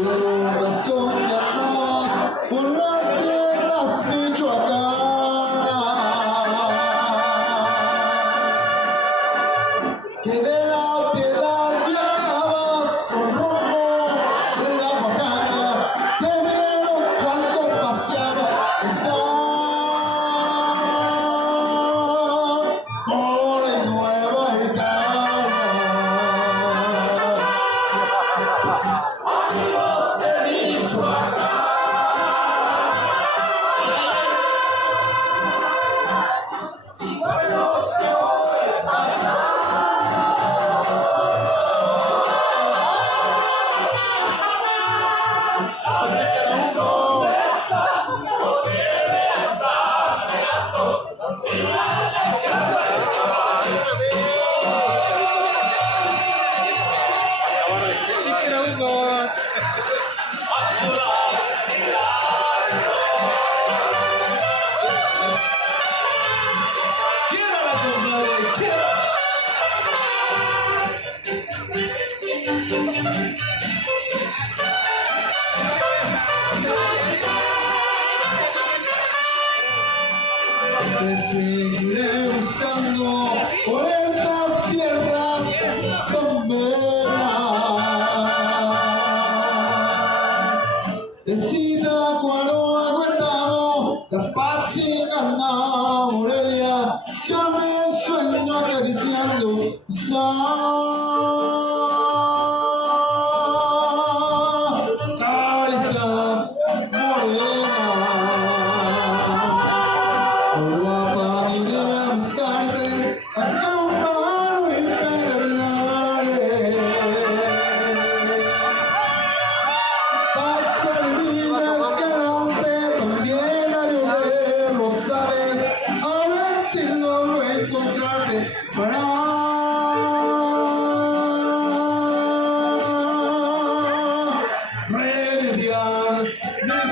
dio razón que andabas por las tierras michoacanas, que de la Piedad viajabas con rumbo de la Guacana, te vieron cuando paseabas el sol por el Nueva Italia. Amigos de Michoacán, buenos que hoy pasan. ¿Dónde estás? ¿Por qué me estás mirando? Y la Te seguiré buscando por estas tierras sombreras. De Zitácuaro a Cuetamo, de Apatzingán a Morelia, ya me sueño acariciando esa carita morena. Por la familia buscarte a Camparo y Pedernales, Pátzcuaro y Villa Escalante, también Ario de Rosales, a ver si logro encontrarte para remediar mis